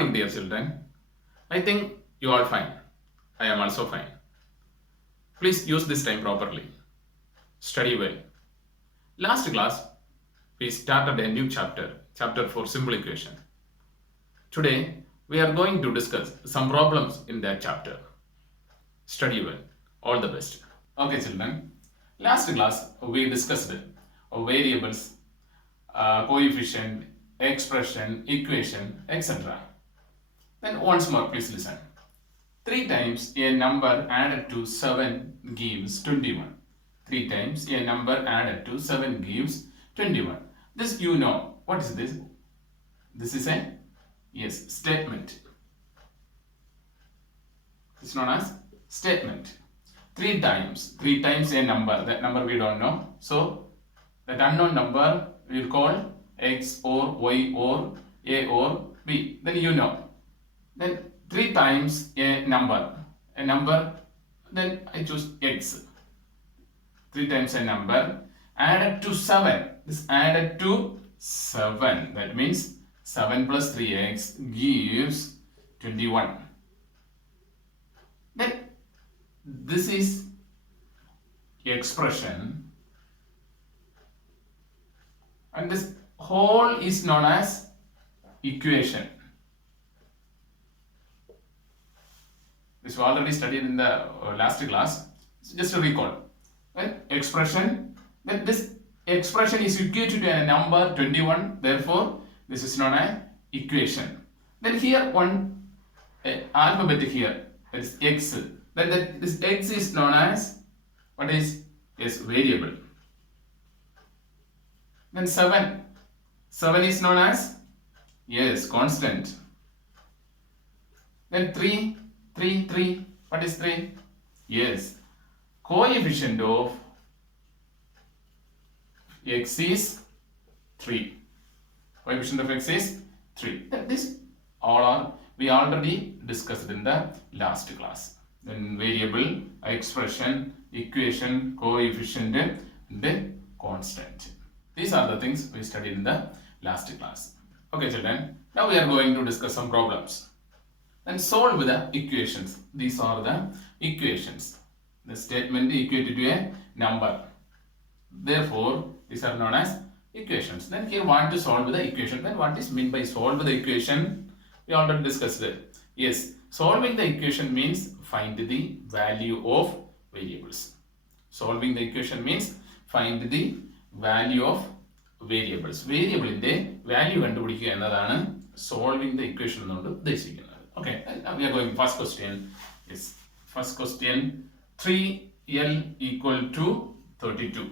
morning, dear children. I think you are fine. I am also fine. Please use this time properly. Study well. Last class, we started a new chapter, chapter 4, simple equation. Today, we are going to discuss some problems in that chapter. Study well. All the best. Okay, children. Last class, we discussed variables, coefficient, expression, equation, etc. Then once more, please listen. 3 times a number added to 7 gives 21. 3 times a number added to 7 gives 21. This you know. What is this? This is a statement. It's known as statement. 3 times a number. That number we don't know. So that unknown number we will call X or Y or A or B. Then you know. Then 3 times a number, then I choose X. 3 times a number added to 7. This added to 7. That means 7 plus 3x gives 21. Then this is expression, and this whole is known as equation. This we already studied in the last class. So just to recall, right? Expression. Then this expression is equated to a number 21. Therefore, this is known as equation. Then here one alphabet here. That is x. Then this x is known as what is? Yes, variable. Then 7. 7 is known as constant. Then 3. 3. What is 3? Yes. Coefficient of x is 3. Coefficient of x is 3. This all are we already discussed in the last class. Then variable, expression, equation, coefficient, and constant. These are the things we studied in the last class. Okay, children. Now we are going to discuss some problems. And solve the equations. These are the equations. The statement equated to a number. Therefore, these are known as equations. Then here want to solve the equation. Then what is meant by solve the equation? We already discussed it. Yes, solving the equation means find the value of variables. Solving the equation means find the value of variables. Variable in the value കണ്ടുപിടിക്കുക എന്നതാണ് solving the equation എന്നുകൊണ്ട് ഉദ്ദേശിക്കുന്നത്. Okay, now we are going first question. Yes, first question. 3l equal to 32.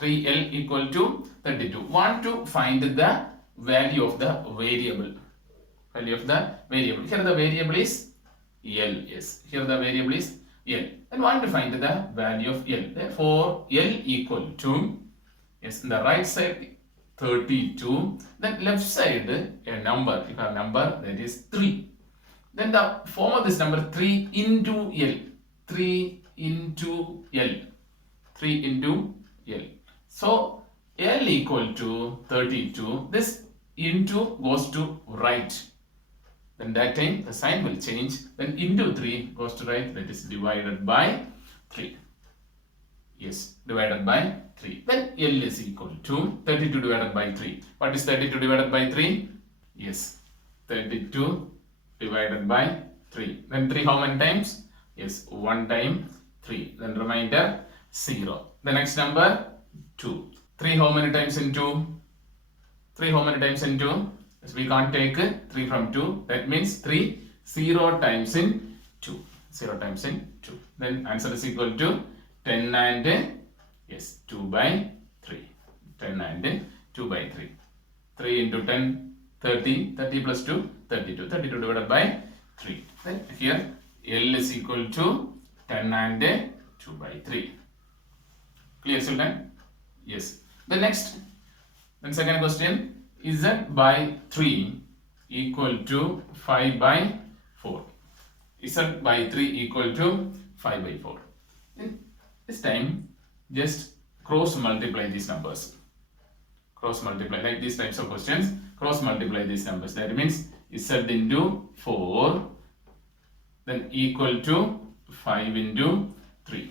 3l equal to 32. Want to find the value of the variable. Value of the variable. Here the variable is l. Yes, here the variable is l. And want to find the value of l. Therefore, l equal to in the right side 32. Then left side a number. If a number that is 3. Then the form of this number 3 into L. 3 into L. 3 into L. So L equal to 32. This into goes to right. Then that time the sign will change. Then into 3 goes to right. That is divided by 3. Yes, divided by 3. Then L is equal to 32 divided by 3. What is 32 divided by 3? Yes, 32 divided by 3. Then 3 how many times? Yes, 1 time 3. Then remainder 0. The next number 2. 3 how many times in 2? 3 how many times in 2? Yes, we can't take 3 from 2. That means 3 0 times in 2. 0 times in 2. Then answer is equal to 10 and 2 by 3. 10 and 2 by 3. 3 into 10, 30. 30 plus 2, 32. 32 divided by 3. Then here L is equal to 10 and 2 by 3. Clear, children? Yes. The next, then second question, Z by 3 equal to 5 by 4. Z by 3 equal to 5 by 4. Then this time just cross multiply these numbers. Cross multiply, like these types of questions, cross multiply these numbers. That means z into 4 then equal to 5 into 3.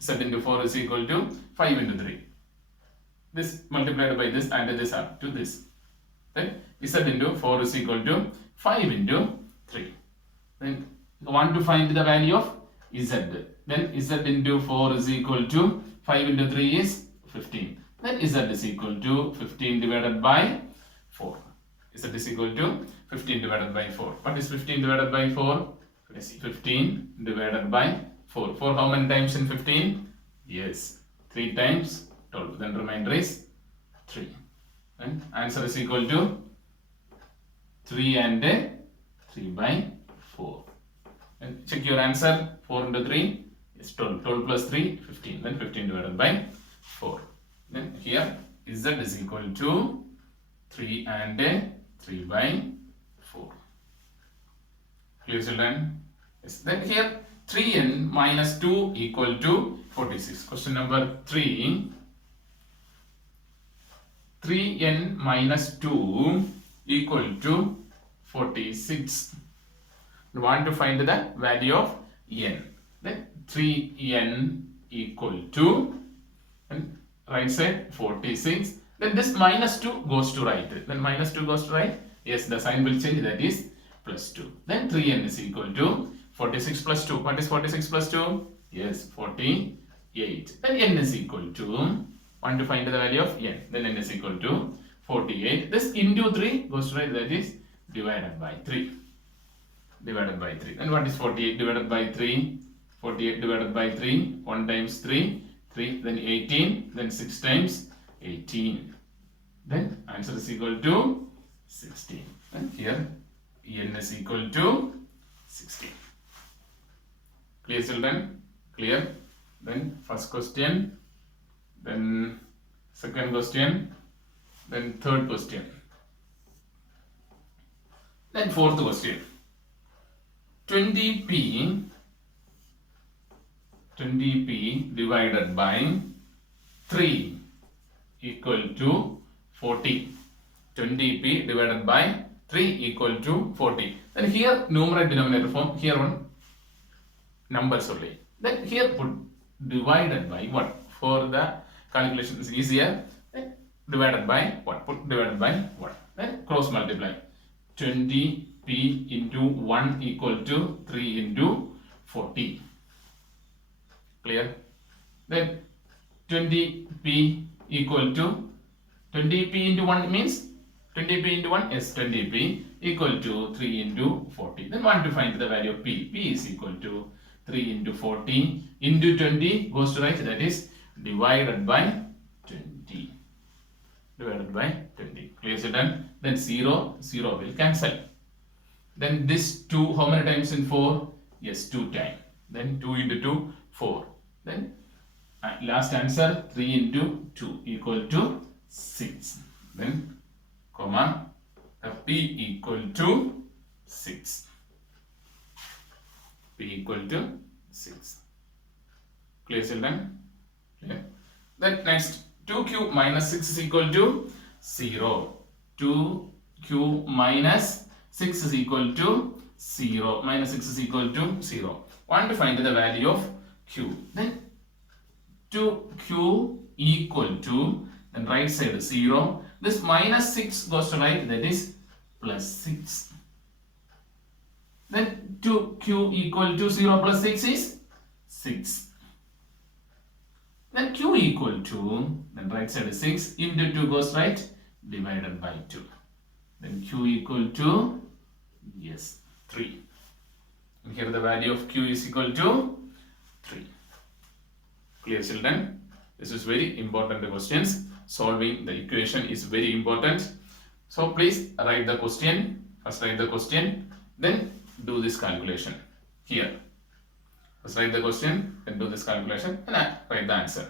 Z into 4 is equal to 5 into 3. This multiplied by this and this up to this. Then z into 4 is equal to 5 into 3. Then want to find the value of z. Then z into 4 is equal to 5 into 3 is 15. Then z is equal to 15 divided by 4. Z is equal to 15 divided by 4. What is 15 divided by 4? Let's see. 15 divided by 4. 4 how many times in 15? Yes. 3 times 12. Then remainder is 3. Then answer is equal to 3 and 3 by 4. And check your answer. 4 into 3 is 12. 12 plus 3, 15. Then 15 divided by 4. Then here z is equal to 3 and 3 by 4. Clear, children? Yes. Then here 3n minus 2 equal to 46. Question number 3. 3n minus 2 equal to 46. We want to find the value of n. Then 3n equal to, and right side 46. Then this minus 2 goes to right. Then minus 2 goes to right. Yes, the sign will change. That is plus 2. Then 3n is equal to 46 plus 2. What is 46 plus 2? Yes, 48. Then n is equal to, want to find the value of n. Then n is equal to 48. This into 3 goes to right. That is divided by 3. Divided by 3. Then what is 48 divided by 3? 48 divided by 3. 1 times 3. 3. Then 18. Then 6 times 18. Then answer is equal to 16. And here n is equal to 16. Clear, children? Clear? Then first question, then second question, then third question, then fourth question. 20p divided by 3 equal to 40. 20p divided by 3 equal to 40. Then here numerator denominator form, here one numbers only. Then here put divided by what? For the calculation is easier. Then divided by what? Put divided by what? Then cross multiply. 20p into 1 equal to 3 into 40. Clear? Then 20p equal to 20p into 1 means 20p into 1 is 20p equal to 3 into 40. Then want to find the value of p. P is equal to 3 into 40 into 20 goes to right. That is divided by 20. Divided by 20. Clear, children? Then 0 will cancel. Then this 2 how many times in 4? Yes, 2 times. Then 2 into 2, 4. Then last answer 3 into 2 equal to 6. Then comma p equal to 6. P equal to 6. Clear, children? Clear. Then next 2q minus 6 is equal to 0. 2q minus 6 is equal to 0. Minus 6 is equal to 0. Want to find the value of q. Then 2q equal to, then right side 0. This minus 6 goes to right. That is plus 6. Then 2q equal to 0 plus 6 is 6. Then q equal to, then right side is 6 into 2 goes right, divided by 2. Then q equal to, yes, 3. And here the value of q is equal to 3. Clear, children? This is very important questions. Solving the equation is very important. So please write the question. First write the question, then do this calculation here. First write the question, then do this calculation, and write the answer.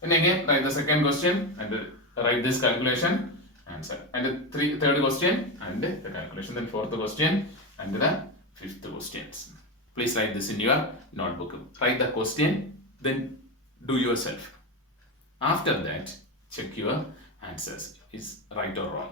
Then again write the second question and write this calculation, answer. And the third question and the calculation. Then fourth question and the fifth questions. Please write this in your notebook. Write the question, then do yourself. After that, check your answers. Is right or wrong.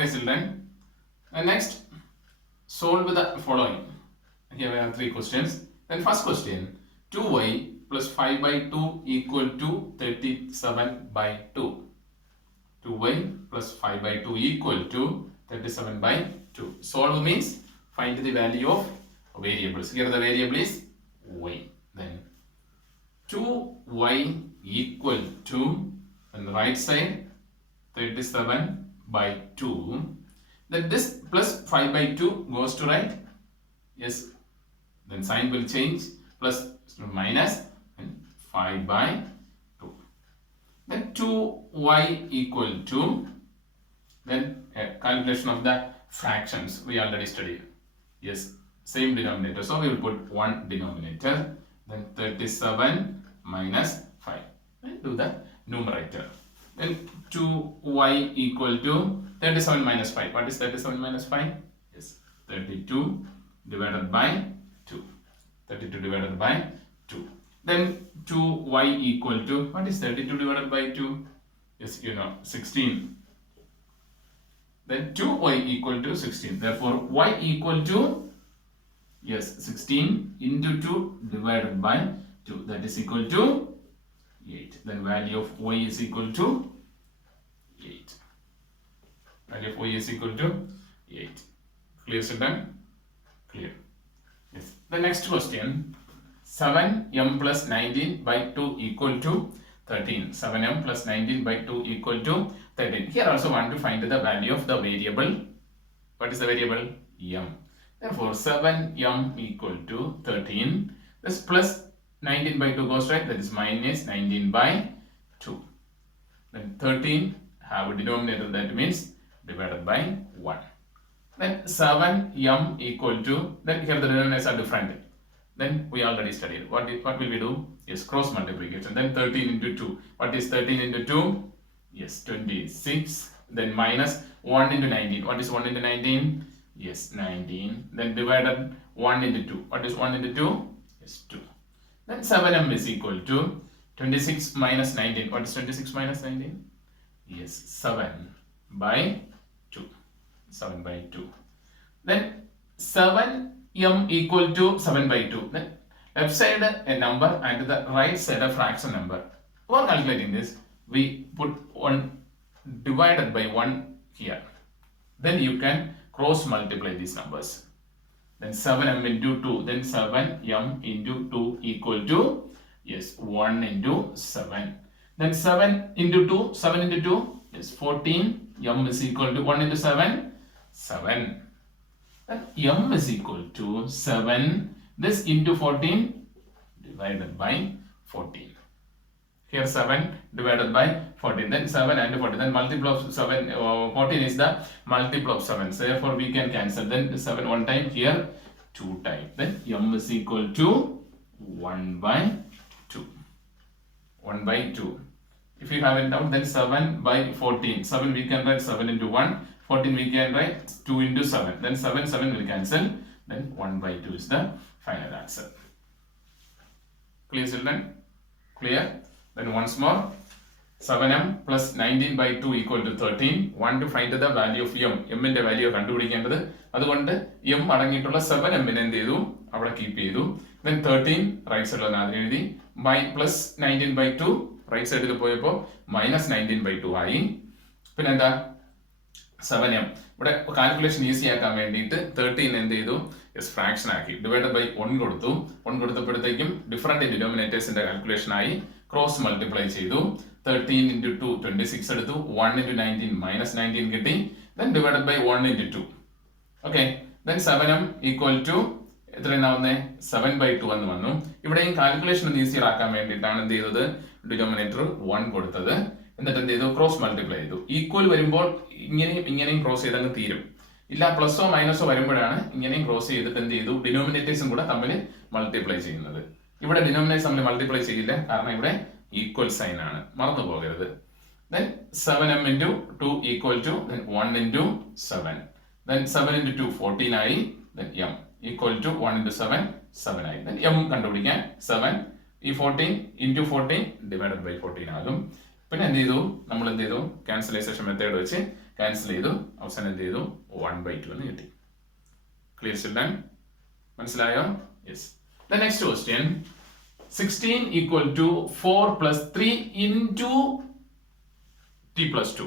Okay, children. And next, solve the following. Here we have 3 questions. Then first question, 2y plus 5 by 2 equal to 37 by 2. 2y plus 5 by 2 equal to 37 by 2. Solve means find the value of variables. Here the variable is y. Then 2y equal to, on the right side, 37 by 2. Then this plus 5 by 2 goes to right. Yes. Then sign will change. Plus minus and 5 by 2. Then 2y equal to, then calculation of the fractions we already studied. Yes, same denominator. So we will put one denominator. Then 37 minus 5. And do the numerator. Then 2y equal to 37 minus 5. What is 37 minus 5? Yes, 32 divided by 2. 32 divided by 2. Then 2y equal to, what is 32 divided by 2? Yes, 16. Then 2y equal to 16. Therefore, y equal to, yes, 16 into 2 divided by 2. That is equal to 8. Then value of y is equal to 8. Value of y is equal to 8. Clear, children? Clear. Yes. The next question, 7m plus 19 by 2 equal to 13. 7m plus 19 by 2 equal to 13. Here also want to find the value of the variable. What is the variable? M. Therefore, 7m equal to 13. This plus 19 by 2 goes right. That is minus 19 by 2. Then 13 have a denominator, that means divided by 1. Then 7m equal to, then here the denominators are different. Then we already studied. What will we do? Yes, cross multiplication. Then 13 into 2. What is 13 into 2? Yes, 26. Then minus 1 into 19. What is 1 into 19? Yes, 19. Then divided 1 into 2. What is 1 into 2? Yes, 2. Then 7m is equal to 26 minus 19. What is 26 minus 19? Yes, 7 by 2. 7 by 2. Then 7m equal to 7 by 2. Then left side a number and the right side a fraction number. For calculating this, we put 1 divided by 1 here. Then you can cross multiply these numbers. Then 7m into 2. Then 7m into 2 equal to, yes, 1 into 7. Then 7 into 2. 7 into 2 is 14. M is equal to 1 into 7. 7. Then m is equal to 7. This into 14 divided by 14. Here 7 divided by 14. Then 7 and 14. Then multiple of 7. 14 is the multiple of 7. So therefore we can cancel. Then 7 one time. Here 2 times. Then m is equal to 1 by 2. 1 by 2. If you have it out, then 7 by 14. 7 we can write 7 into 1. 14 we can write 2 into 7. Then 7 will cancel. Then 1 by 2 is the final answer. Clear, children? Clear? Then once more, 7m plus 19 by 2 equal to 13. Want to find the value of m. m ന്റെ value കണ്ടുപിടിക്കേണ്ടത്. അതുകൊണ്ട് m അടങ്ങിയിട്ടുള്ള 7m നെ എന്ത് ചെയ്തു? അവിടെ keep ചെയ്തു. Then 13 right സൈഡിൽ അതിനെ എഴുതി. by plus 19 by 2 റൈറ്റ് സൈഡിൽ പോയപ്പോൾ minus 19 by 2 ആയി. പിന്നെ എന്താ? 7m. ഇവിടെ കാൽക്കുലേഷൻ ഈസി ആക്കാൻ വേണ്ടിയിട്ട് 13 എന്ത് ചെയ്തു? യെസ്, ഫ്രാക്ഷൻ ആക്കി. ഡിവൈഡഡ് ബൈ 1 കൊടുത്തു. 1 കൊടുത്തപ്പോഴത്തേക്കും ഡിഫറെന്റ് ഡിനോമിനേറ്റേഴ്സിന്റെ കാൽക്കുലേഷൻ ആയി. ക്രോസ് മൾട്ടിപ്ലൈ ചെയ്തു. 13 into 2 26 എടുത്തു. 1 into 19 minus 19 കിട്ടി. Then divided by 1 into 2. Okay. Then 7m equal to എത്രയാവുന്നേ? 7 by 2 എന്ന് വന്നു. ഇവിടെയും കാൽക്കുലേഷൻ ഒന്ന് ഈസി ആക്കാൻ വേണ്ടിയിട്ടാണ് എന്ത് ചെയ്തത്? ഡിനോമിനേറ്റർ 1 കൊടുത്തത്. എന്നിട്ട് എന്ത് ചെയ്തു? ക്രോസ് മൾട്ടിപ്ലൈ ചെയ്തു. ഈക്വൽ വരുമ്പോൾ ഇങ്ങനെയും ക്രോസ് ചെയ്ത് അങ്ങ് തീരും. ഇല്ല, പ്ലസോ മൈനസോ വരുമ്പോഴാണ് ഇങ്ങനെയും ക്രോസ് ചെയ്തിട്ട് എന്ത് ചെയ്തു? ഡിനോമിനേറ്റേഴ്സും കൂടെ തമ്മിൽ മൾട്ടിപ്ലൈ ചെയ്യുന്നത്. ഇവിടെ ഡിനോമിനേറ്റേഴ്സ് തമ്മിൽ മൾട്ടിപ്ലൈ ചെയ്യില്ല, കാരണം ഇവിടെ ഈക്വൽ സൈൻ ആണ്, മറന്നു പോകരുത്. Then 7m into 2 equal to then 1 into 7. Then 7 into 2 14 ആയി. Then m equal to 1 into 7 7 ആയി. Then m കണ്ടുപിടിക്കാൻ 7 ഈ 14 into 14 divided by 14 ആകും. പിന്നെ എന്ത് ചെയ്തു, നമ്മൾ എന്ത് ചെയ്തു, ക്യാൻസലൈസേഷൻ മെത്തേഡ് വെച്ച് ക്യാൻസൽ ചെയ്തു, അവസാനം എന്ത് ചെയ്തു, 1/2 എന്ന് കിട്ടി. Clear children? മനസ്സിലായോ? Yes. The next question, 16 equal to 4 plus 3 into t plus 2.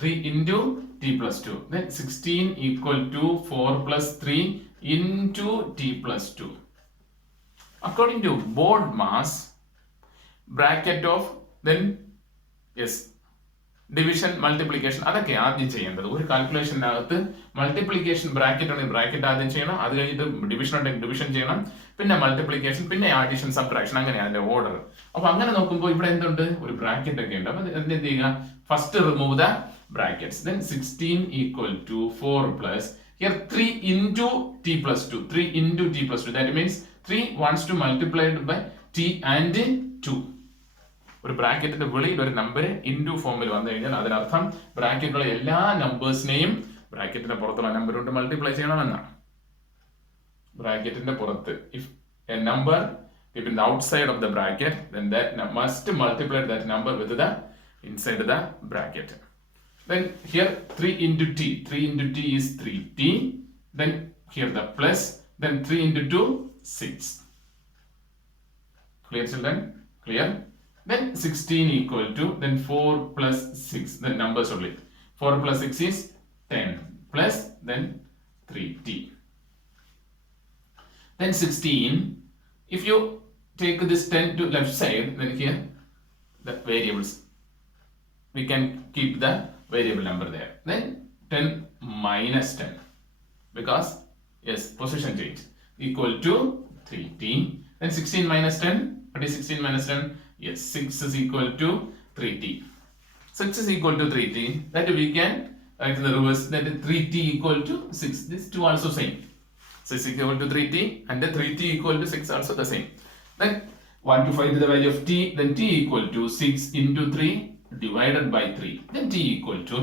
3 into t plus 2. Then 16 equal to 4 plus 3 into t plus 2. According to board mass, bracket of, then yes, division, multiplication, അതൊക്കെ ആദ്യം ചെയ്യേണ്ടത്. ഒരു കാൽക്കുലേഷനകത്ത് multiplication bracket ഉണ്ടെങ്കിൽ bracket ആദ്യം ചെയ്യണം, അത് കഴിഞ്ഞിട്ട് division ഉണ്ടെങ്കിൽ ഡിവിഷൻ ചെയ്യണം, പിന്നെ മൾട്ടിപ്ലിക്കേഷൻ, പിന്നെ ആഡിഷൻ, സബ്ട്രാക്ഷൻ, അങ്ങനെ അതിന്റെ ഓർഡർ. അപ്പൊ അങ്ങനെ നോക്കുമ്പോൾ ഇവിടെ എന്തുണ്ട്, ഒരു ബ്രാക്കറ്റ് ഒക്കെ ഉണ്ട്. അപ്പൊ എന്ത് ചെയ്യുക, first remove the brackets. Then 16 equal to 4 plus here 3 into t plus 2. 3 into t plus 2. That means 3 wants to multiply by t and 2. ഒരു ബ്രാക്കറ്റിന്റെ വെളിയിൽ ഒരു നമ്പർ ഇൻറ്റു ഫോമിൽ വന്നു കഴിഞ്ഞാൽ അതിനർത്ഥം ബ്രാക്കറ്റിലുള്ള എല്ലാ നമ്പേഴ്സിനെയും ബ്രാക്കറ്റിന്റെ പുറത്തുള്ള നമ്പർ കൊണ്ട് മൾട്ടിപ്ലൈ ചെയ്യണമെന്നാണ്. ബ്രാക്കറ്റിന്റെ പുറത്ത്, if A number keep in the outside of the bracket, then that must multiply that number with the inside the bracket. Then here 3 into t. 3 into t is 3t. Then here the plus. Then 3 into 2, 6. Clear children? Clear? Then 16 equal to, then 4 plus 6, then numbers only. 4 plus 6 is 10, plus then 3t. Then 16, if you take this 10 to left side, then here the variables, we can keep the variable number there. Then 10 minus 10, because yes, position change, equal to 3t. Then 16 minus 10, what is 16 minus 10? Yes, 6 is equal to 3t. 6 is equal to 3t. That we can write in the reverse, that 3t equal to 6. These two also same. 6 equal to 3t and the 3t equal to 6 also the same. Then want to find the value of t, then t equal to 6 into 3 divided by 3. Then t equal to,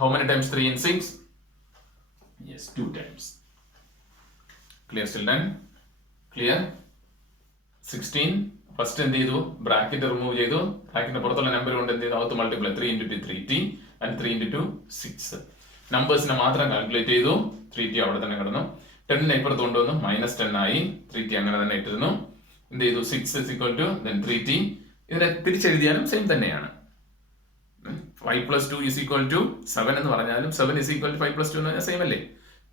how many times 3 in 6? Yes, 2 times. Clear children? Clear? 16. First എന്ത് ചെയ്തു, bracket remove ചെയ്തു, ബ്രാക്കറ്റിന്റെ പുറത്തുള്ള number കൊണ്ട് എന്ത് ചെയ്തു, അകത്ത് multiply 3 into 2 3t and 3 into 2 6. നമ്പേഴ്സിനെ മാത്രം calculate ചെയ്തു, 3t അവിടെ തന്നെ കിടന്നു. 10 ഇപ്പുറത്ത് കൊണ്ടുവന്നു, -10 ആയി, 3t അങ്ങനെ തന്നെ ഇട്ടിരുന്നു. എന്ത് ചെയ്തു, 6 is equal to then 3t. ഇതിനെ തിരിച്ചെഴുതിയാലും സെയിം തന്നെയാണ്. 5 plus 2 is equal to 7 എന്ന് പറഞ്ഞാലും 7 is equal to 5 plus 2 എന്ന് പറഞ്ഞാൽ സെയിം അല്ലേ?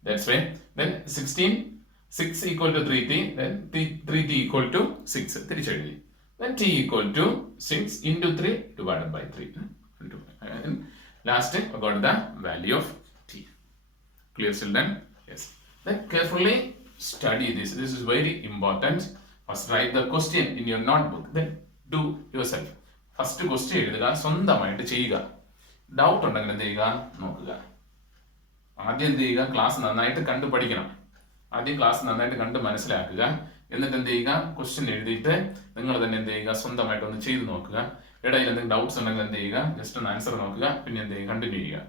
That's why then 16, 6 equal to 3t, then 3t equal to 6. തിരിച്ചെഴുതി. Then t equal to 6 into 3 divided by 3. And last we got the value of t. Clear children? Yes. Then carefully study this. This is very important. First write the question in your notebook. Then do yourself. First question എഴുതുക, സ്വന്തമായിട്ട് ചെയ്യുക. Doubt ഉണ്ടെങ്കിൽ എന്ത് ചെയ്യുക, നോക്കുക. ആദ്യം എന്ത് ചെയ്യുക, ക്ലാസ് നന്നായിട്ട് കണ്ടു പഠിക്കണം. ആദ്യം ക്ലാസ് നന്നായിട്ട് കണ്ട് മനസ്സിലാക്കുക. എന്നിട്ട് എന്ത് ചെയ്യുക, ക്വസ്റ്റ്യൻ എഴുതിയിട്ട് നിങ്ങൾ തന്നെ എന്ത് ചെയ്യുക, സ്വന്തമായിട്ട് ഒന്ന് ചെയ്ത് നോക്കുക. ഇടയിൽ എന്തെങ്കിലും ഡൗട്ട്സ് ഉണ്ടെങ്കിൽ എന്ത് ചെയ്യുക, ജസ്റ്റ് ഒന്ന് ആൻസർ നോക്കുക, പിന്നെ എന്ത് ചെയ്യുക, കണ്ടിന്യൂ ചെയ്യുക.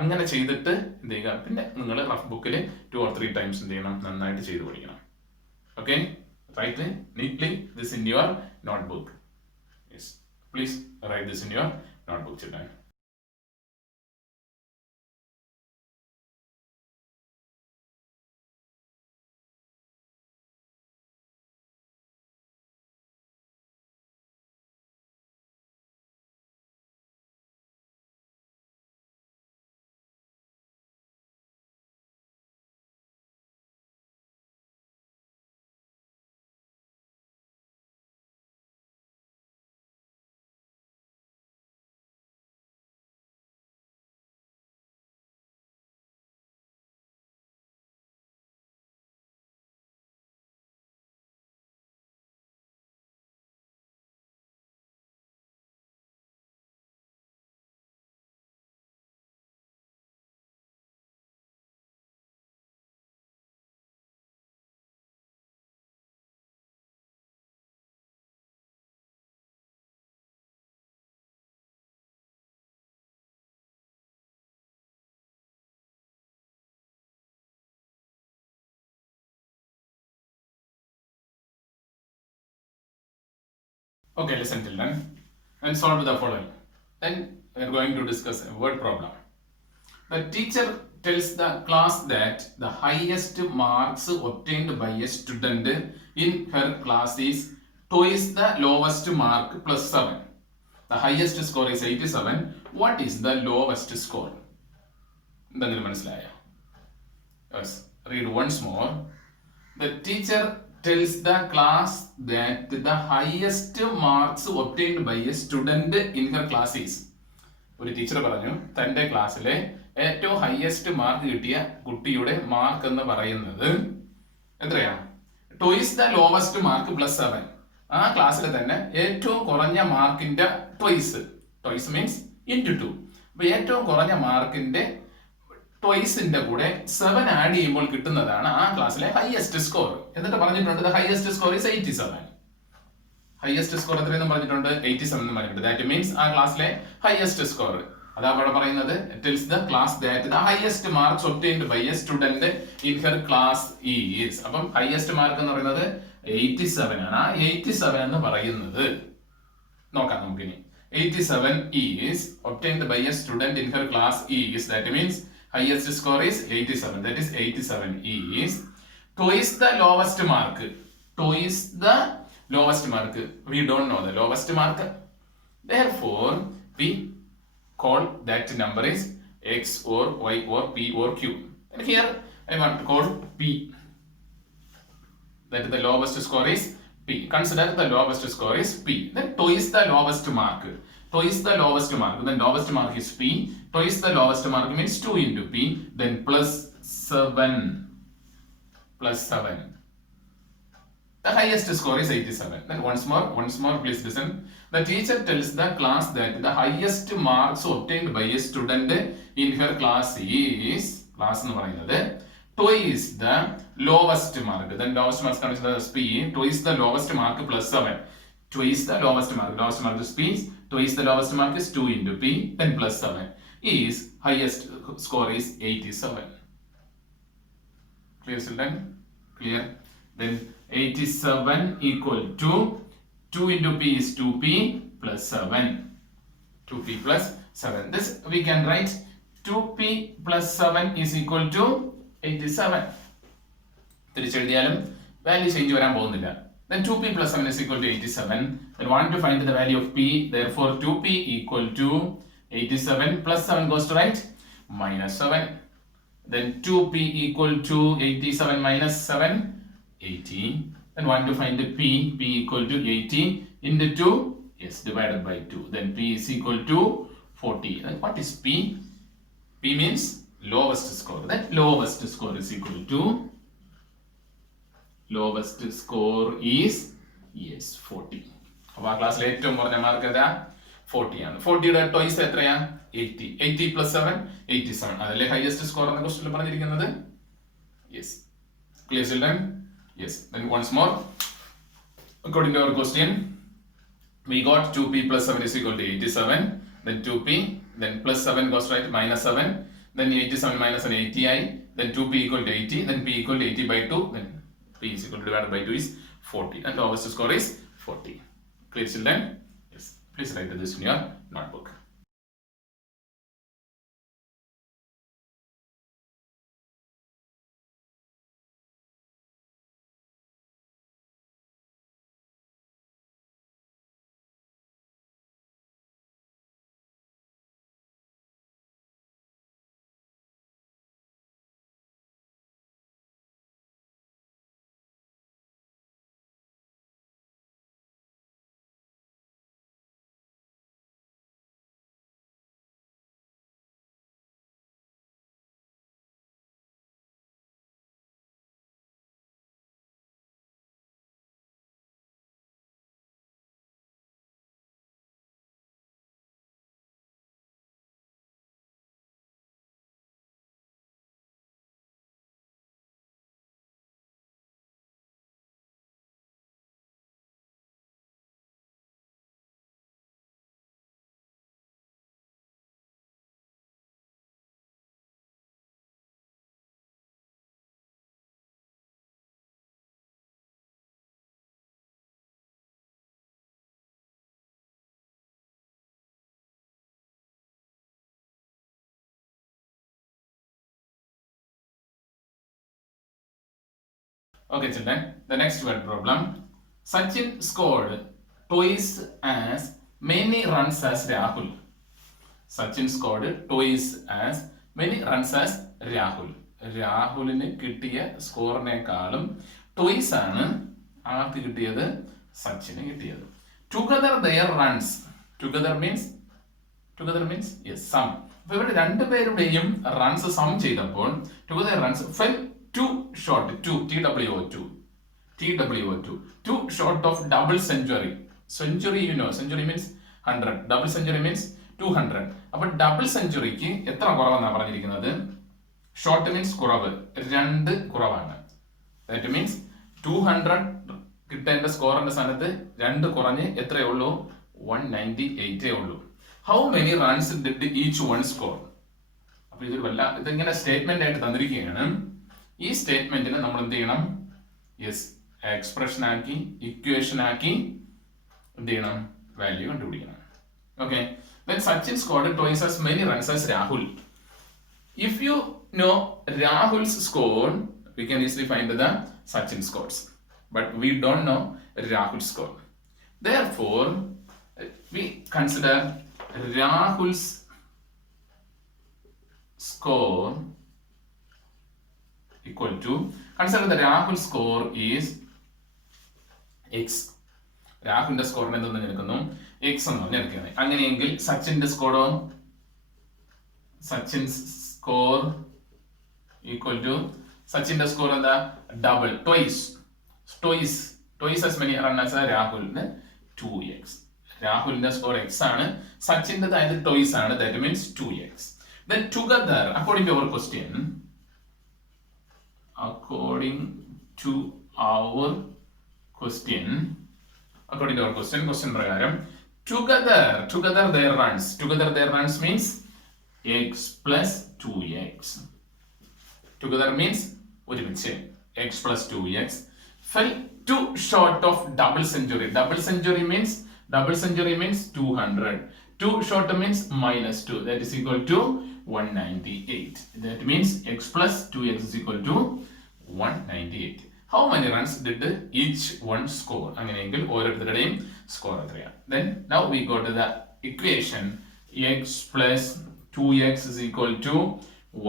അങ്ങനെ ചെയ്തിട്ട് എന്ത് ചെയ്യുക, പിന്നെ നിങ്ങൾ റഫ് ബുക്കിൽ 2 or 3 ടൈംസ് എന്ത് ചെയ്യണം, നന്നായിട്ട് ചെയ്ത് പഠിക്കണം. Okay, write neatly this in your notebook. Yes, please write this in your notebook children. Okay, listen children. and solve the following. Then we are going to discuss a word problem. The teacher tells the class that the highest marks obtained by a student in her class is twice the lowest mark plus 7. The highest score is 87. What is the lowest score? എന്തെങ്കിലും മനസ്സിലായോ? Yes. Read once more. The teacher tells the class that the highest marks obtained by a student in her class is. ഒരു teacher പറഞ്ഞു തന്റെ ക്ലാസ്സിലെ ഏറ്റവും highest mark കിട്ടിയ കുട്ടിയുടെ mark എന്ന് പറയുന്നത് എത്രയാ? Twice the lowest mark plus 7. ആ ക്ലാസ്സിലെ തന്നെ ഏറ്റവും കുറഞ്ഞ മാർക്കിന്റെ ട്വൈസ് മീൻസ് ഇൻറ്റു 2. അപ്പൊ ഏറ്റവും കുറഞ്ഞ മാർക്കിന്റെ ട്വൈസിന്റെ കൂടെ 7 ആഡ് ചെയ്യുമ്പോൾ കിട്ടുന്നതാണ് ആ ക്ലാസ്സിലെ ഹയസ്റ്റ് സ്കോർ. എന്നിട്ട് പറഞ്ഞിട്ടുണ്ട് highest score is 87. Highest score എത്രയെന്ന് പറഞ്ഞിട്ടുണ്ട്? 87 എന്ന് പറഞ്ഞിട്ടുണ്ട്. ദാറ്റ് മീൻസ് ആ ക്ലാസ്സിലെ ഹയസ്റ്റ് സ്കോർ. അതാ അവിടെ പറയുന്നത് tells the class that the highest marks obtained by a student in her class is. അപ്പം ഹയസ്റ്റ് മാർക്ക് എന്ന് പറയുന്നത് 87 ആണ്. ആ 87 എന്ന് പറയുന്നത് നോക്കാം നമുക്കിനി. 87 is obtained by a student in her class is. That means highest score is 87. That is 87 is twice the lowest mark. Twice the lowest mark. We don't know the lowest mark. Therefore, we call that number is x or y or p or q. And here I want to call p. That the lowest score is p. Consider the lowest score is p. Then twice the lowest mark. Twice the lowest mark. Then lowest mark is p. Twice the lowest mark means 2 into p. Then plus 7. Plus 7. The highest score is 87. Then once more, please listen. The teacher tells the class that the highest marks obtained by a student in her class is എന്ന് പറയുന്നത് twice the lowest mark. Then lowest mark considered as p. Twice the lowest mark plus 7. Twice the lowest mark. Lowest mark is p. Twice the lowest mark is 2 into p. Then plus 7 is highest score is 87. Clear, children? Clear? Then 87 equal to 2 into p is 2p plus 7. 2p plus 7. This we can write 2p plus 7 is equal to 87. തിരിച്ചെഴുതിയാലും value change വരാൻ പോകുന്നില്ല. Then 2p plus 7 is equal to 87. Then want to find the value of p. Therefore 2p equal to 87 plus 7 goes to right minus 7. Then 2p equal to 87 minus 7, 80. Then want to find the p. P equal to 80 into 2. Yes, divided by 2. Then p is equal to 40. Then what is p? P means lowest score. That lowest score is equal to lowest score is yes 40. അപ്പോൾ ആ ക്ലാസ്സിലെ ഏറ്റവും കുറഞ്ഞ mark ഏതാ? 40 ആണ്. 40യുടെ twice എത്രയാ? 80. 80 plus 7 87. അതല്ലേ highest score എന്ന ക്വസ്റ്റ്യനിൽ പറഞ്ഞിരിക്കുന്നത്? Yes. Clear children? Yes. Then once more, according to our question, we got 2p plus 7 is equal to 87. Then 2p, then plus 7 goes right minus 7. Then 87 minus 7 80i. Then 2p equal to 80. Then p equal to 80 by 2. Then p is equal to divided by 2 is 40. And the lowest score is 40. Clear children? Yes. Please write this in your notebook. Okay, children. The next word problem. Sachin scored twice as many runs as Rahul. Sachin scored twice as many runs as Rahul. രാഹുലിന് കിട്ടിയ സ്കോറിനേക്കാളും twice ആണ് ആർക്ക് കിട്ടിയത്? സച്ചിന് കിട്ടിയത്. Together their runs. Together means yes sum. അപ്പൊ ഇവിടെ രണ്ടുപേരുടെയും runs sum ചെയ്തപ്പോൾ together runs fell two short two short of double century. Century century means 100. Double century means 200. അപ്പൊ ഡബിൾ സെഞ്ചുറിക്ക് എത്ര കുറവെന്നാണ് പറഞ്ഞിരിക്കുന്നത്? ഷോർട്ട് മീൻസ് കുറവ്, 2 കുറവാണ്. ദാറ്റ് മീൻസ് 200 കിട്ടേണ്ട സ്കോറിന്റെ സ്ഥാനത്ത് 2 കുറഞ്ഞ് എത്രയേ ഉള്ളൂ? 198 ഉള്ളൂ. How many runs did each one score? അപ്പൊ ഇതിങ്ങനെ സ്റ്റേറ്റ്മെന്റ് ആയിട്ട് തന്നിരിക്കുകയാണ്. ഈ സ്റ്റേറ്റ്മെന്റിനെ നമ്മൾ എന്ത് ചെയ്യണം? യെസ്, എക്സ്പ്രഷൻ ആക്കി, ഇക്വേഷൻ ആക്കി എന്ത് ചെയ്യണം? വാല്യൂ കണ്ടുപിടിക്കണം. Okay. Then Sachin scored twice as many runs as Rahul. If you know Rahul's score, we can easily find the Sachin scores. But we don't know Rahul's score. Therefore, we consider Rahul's score equal to, consider the Rahul's score is X. രാഹുലിന്റെ സ്കോറിനെ എന്തെന്ന് എടുക്കുന്നു? X എന്ന് പറഞ്ഞ് എടുക്കുന്നത്. അങ്ങനെയെങ്കിൽ സച്ചിന്റെ സ്കോറോ? Sachin score equal to, സച്ചിന്റെ score എന്താ? Double, twice as many runs as രാഹുലിന് 2x. രാഹുലിന്റെ സ്കോർ എക്സ് ആണ്, സച്ചിന്റെ അതായത് ട്വൈസ് ആണ്. That means 2x. Then together, according to our question, question പ്രകാരം together their runs means x plus 2x. Together means ഒരുമിച്ച് x plus 2x fell too short of double century. Double century means 200. Too short means -2. That is equal to 198. That means x plus 2x is equal to 198. How many runs did each one score? അങ്ങനെയെങ്കിൽ ഓരോരുത്തരുടെയും score എത്രയാണ്? Then now we go to the equation. X plus 2x is equal to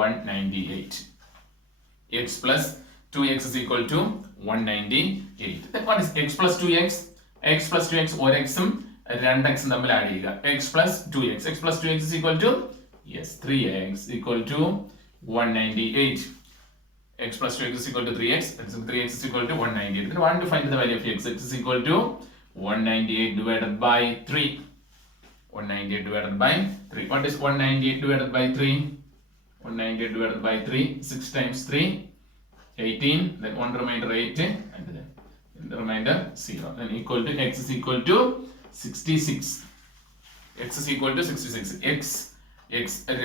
198. X plus 2x is equal to 198. Then what is x plus 2x? X plus 2x ഒരു xും 2x തമ്മിൽ add ചെയ്യുക. X plus 2x. X plus 2x is equal to, yes, 3x equal to 198. X plus 2x is equal to 3x. 3x is equal to 198. Then we want to find the value of x. X is equal to 198 divided by 3. 198 divided by 3. What is 198 divided by 3? 198 divided by 3. 6 times 3, 18. Then 1 remainder 8. And then the remainder 0. Then equal to x is equal to 66. X is equal to 66. X.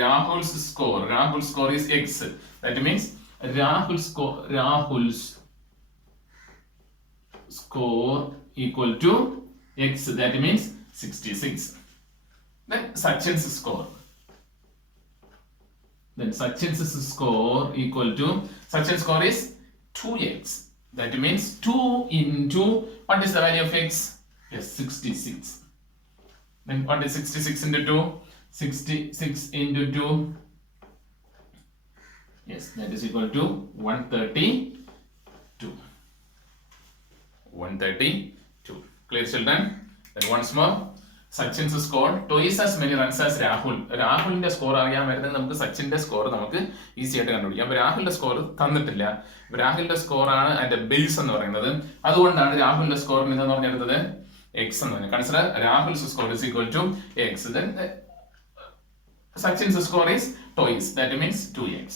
Rahul's score is x. That means Rahul's score equal to x. That means 66. Then Sachin's score. Equal to, Sachin's score is 2x. That means 2 into, what is the value of x? Yes, 66. Then what is 66 into 2? 66 into 2. Yes, that is equal to 132. 132. Clear, children? Then once more, Sachin's score twice as many runs as Rahul. രാഹുലിന്റെ score അറിയാൻ വരുന്നത് നമുക്ക് സച്ചിന്റെ score നമുക്ക് easy ആയിട്ട് കണ്ടുപിടിക്കാം. അപ്പൊ രാഹുലിന്റെ സ്കോർ തന്നിട്ടില്ല. രാഹുലിന്റെ സ്കോർ ആണ് അതിന്റെ ബേസ് എന്ന് പറയുന്നത്. അതുകൊണ്ടാണ് രാഹുലിന്റെ സ്കോറിന് ഇതെന്ന് പറഞ്ഞെടുത്തത് x എന്ന് പറയുന്നത്. Consider Rahul's score is equal to x. Then Sachin's score is twice. That means 2x.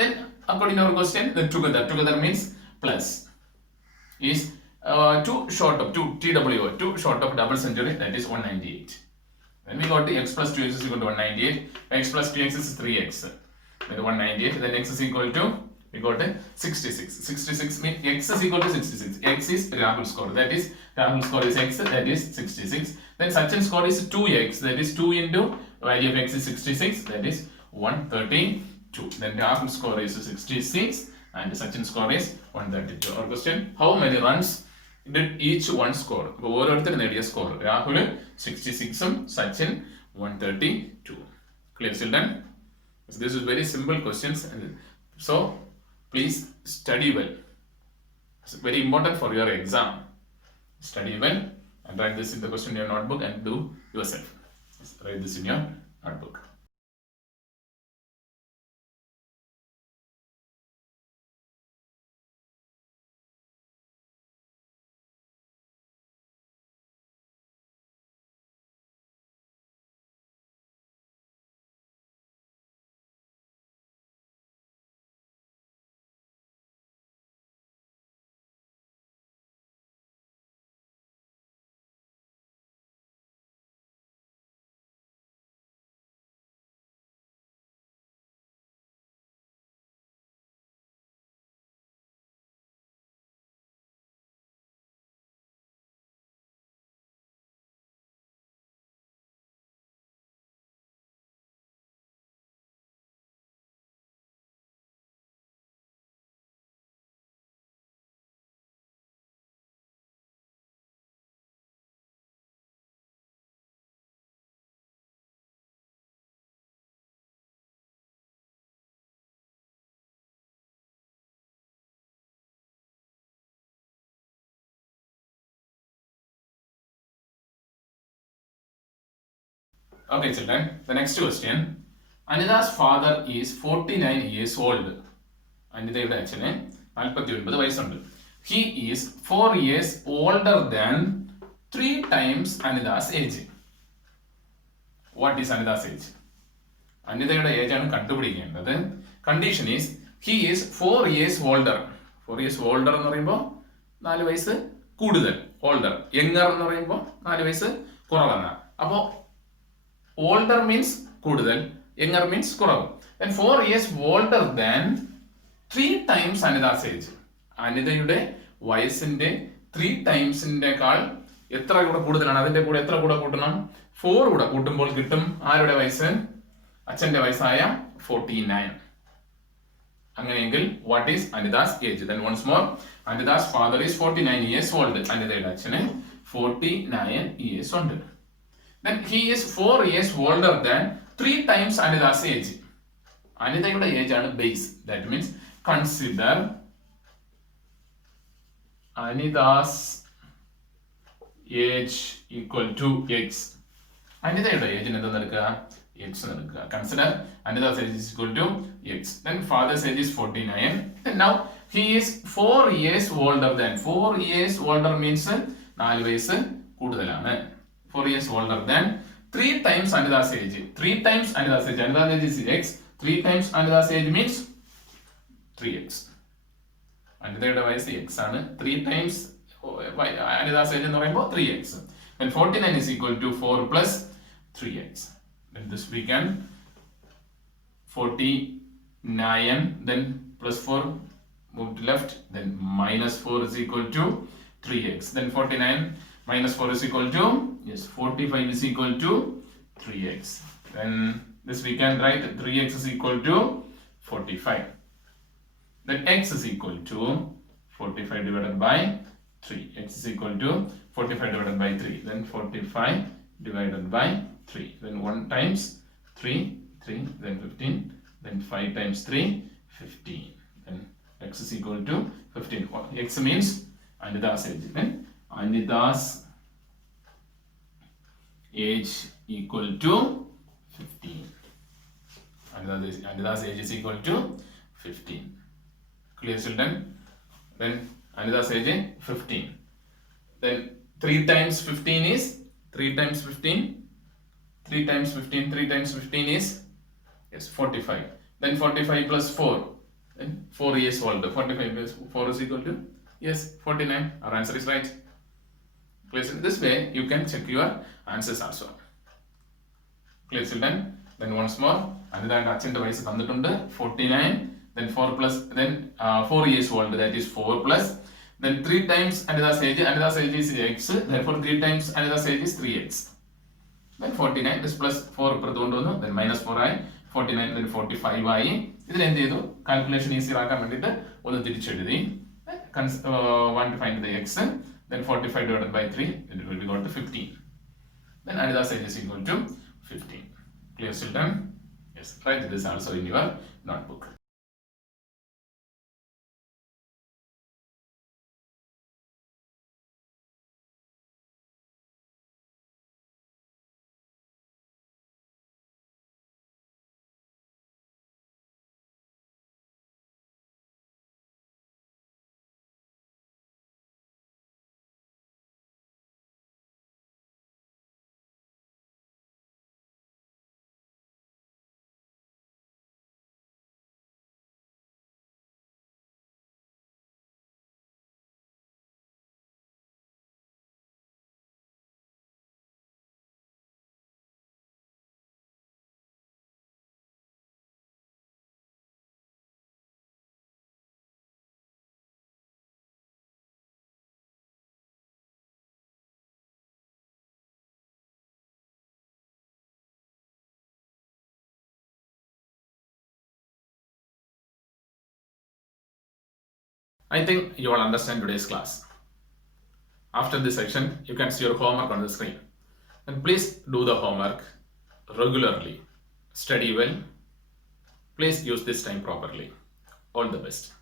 Then according to our question, the together means plus is too short of double century, that is 198. Then we got the x plus 2x is equal to 198. X plus 2x is 3x. Then 198. Then x is equal to, we got a 66. 66 means x is equal to 66. X is Rahul's score. That is Rahul's score is x. That is 66. Then Sachin's score is 2x. That is 2 into value of x is 66. That is 132. Then Rahul's score is 66. and Sachin's score is 132. Our question: how many runs did each one score? ഓരോരുത്തരും നേടിയ score Rahul 66ഉം Sachin 132. Clear, children? This is very simple questions, so please study well. It's very important for your exam. Study well and write this in the question in your notebook and do yourself. Write this in your notebook. Okay, children, the next question. Anita's father is 49 years old. അനിതയുടെ അച്ഛന് 49 വയസ്സുണ്ട്. He is 4 years older than 3 times Anita's age. What is Anita's age? അനിതയുടെ age ആണ് കണ്ടുപിടിക്കേണ്ടത്. Condition is he is 4 years older. 4 years older എന്ന് പറയുമ്പോൾ 4 വയസ്സ് കൂടുതൽ. Older. Younger എന്ന് പറയുമ്പോൾ 4 വയസ്സ് കുറവാണ്. അപ്പോൾ older means കൂടുതൽ, younger means കുറവ്. Then 4 years older than 3 times Anita's age. അനിതയുടെ വയസ്സിന്റെ 3 ടൈംസിന്റെക്കാൾ എത്ര കൂടെ കൂടുതലാണ്? അതിന്റെ കൂടെ എത്ര കൂടെ കൂട്ടണം? 4 കൂടെ കൂട്ടുമ്പോൾ കിട്ടും ആരുടെ വയസ്സ്? അച്ഛന്റെ വയസ്സായ 49. അങ്ങനെയെങ്കിൽ what is Anita's age? Then once more, Anita's father is 49 years old. അനിതയുടെ അച്ഛന് 49 years ഉണ്ട്. Then he is 4 years older than 3 times Anita's age. അനിതയുടെ ഏജ് ആണ് base. That means consider Anita's age equal to x. അനിതയുടെ ഏജിന് എന്താ എടുക്കുക? x എടുക്കുക. Consider Anita's age is equal to x. Then father's age is 49. And now he is 4 years older than. 4 years older means 4 വയസ്സ് കൂടുതലാണ്. 4 years older than 3 times Anita's age. 3 times Anita's age. Anita's age is x. 3 times Anita's age means 3x. അനിതയുടെ വയസ്സ് x ആണ്. 3 times Anita's age എന്ന് പറയുമ്പോൾ 3x. Then 49 is equal to 4 plus 3x. Then this we can 49 then plus 4 move to left. Then minus 4 is equal to 3x. Then 49 minus 4 is equal to, yes, 45 is equal to 3x. Then this we can write 3x is equal to 45. Then x is equal to 45 divided by 3. X is equal to 45 divided by 3. Then 45 divided by 3. Then 1 times 3, 3, then 15. Then 5 times 3, 15. Then x is equal to 15. X means Anita's age. Then Anita's age equal to 15. Anita's age is equal to 15. Clear, children? Then Anita's age is 15. Then 3 times 15 is 3 times 15. 3 times 15. 3 times 15 is, yes, 45. Then 45 plus 4. Then 4 years older. 45 plus 4 is equal to, yes, 49. Our answer is right. This way you can check your answers also. Clear, children? Then once more, Anita's അച്ഛന്റെ വയസ്സ് തന്നിട്ടുണ്ട് 49. Then 4 plus, then 4 years old, that is 4 plus. Then 3 times Anita's age is x. Therefore 3 times Anita's age is 3x. Then 49, this plus 4 then minus 4 ആയി 49 then 45 ആയി. ഇതിൽ എന്ത് ചെയ്തു? Calculation easy ആക്കാൻ വേണ്ടിയിട്ട് ഒന്ന് തിരിച്ചെഴുതി. 1 to find the x, then 45 divided by 3, then it will be equal to 15. Then Anita's age is equal to 15. Clear, children? Yes, write this also in your notebook. I think you all understand today's class. After this section, you can see your homework on the screen. And please do the homework regularly. Study well. Please use this time properly. All the best.